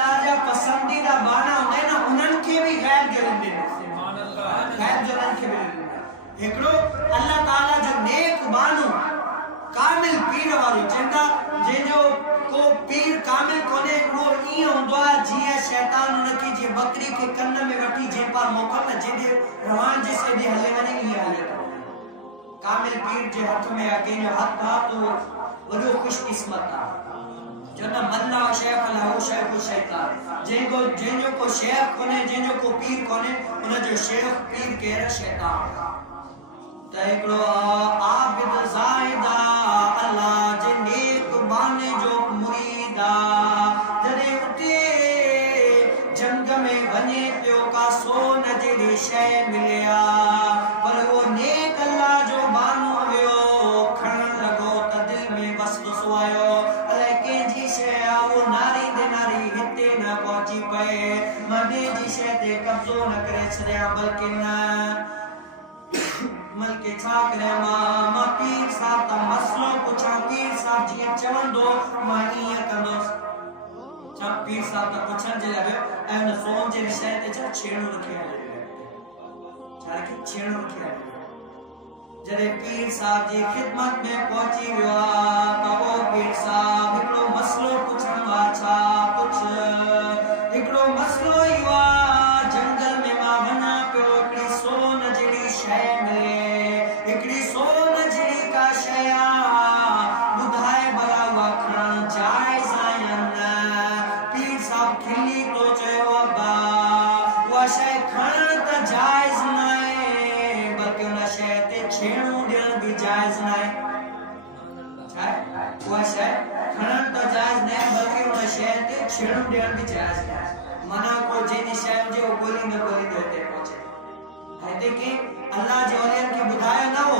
अल्लाह जा पसंदीदा बाना होंदे ना उन्हन के भी गैर जलंदे सुभान अल्लाह गैर जलन के भी एकड़ो अल्लाह ताला जो नेक बानो कामिल पीर वालो चंदा जे जो को पीर कामिल कोने वो ई होंदो जी शैतान उनकी जे बकरी के कन्न में वठी जे पर मोकल न जे रवान जे से दे हले वने ई हले कामिल पीर जे हाथ में आके जो हाथ था तो वडो खुशकिस्मत था जना मल्ला शेख अल्लाह शेख शैतान जेजो को शेख कोने जेजो को पीर कोने उन जो शेख पीर केर शैतान तैकड़ो आबिद जायदा अल्लाह जे नेक बाने जो मुरीदा जदे उठे जंग में वने पियो का सोन जे शय मिलिया पर वो नेक अल्लाह जो बानो हुयो खण लगो त दिल में बस सुवायो अले के जी शय वो नारी दे नारी हिते न पहुंची पे मदे जी शय ते कब्जो न करे छया बल्कि न मलके छा करे मा पीर साहब ता मसलो पुछा पीर साहब जी चवंदो मा ई कंदो जब पीर साहब ता पुछन जे लगे एन सोन जे विषय ते छेड़ो रखे छा के छेड़ो रखे जरे पीर साहब जी खिदमत में पहुंची वियो तो वो पीर साहब एकड़ो मसलो पुछन वा छा कुछ एकड़ो मसलो युवा जंगल में मा वना पियो एकड़ी सोन जड़ी शय मिले एकड़ी सोन जड़ी का शया बुधाए भला हुआ खण जायज आयन पीर साहब खिली तो चयो अब्बा वो शय खण त जायज नाए बल्कि उन शय ते छेड़ो ॾियण भी जायज नाए छा वो शय खण त जायज नाए बल्कि उन शय ते छेड़ो ॾियण भी जायज नाए मना को जेनी शय जे वो बोली न बोली होते पहुंचे है कि अल्लाह जे औलियन के बुधाया ना हो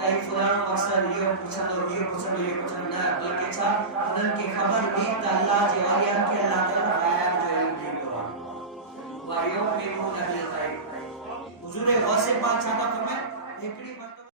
तई फलाना मकसद ये पूछनो ना बल्कि छा उनन की खबर दी त अल्लाह जे औलियन के अल्लाह ताला गायब जो इल्म दींदो वारियो में मुन अल गैब हुजूर गौसे पाक छा था फरमाए एकड़ी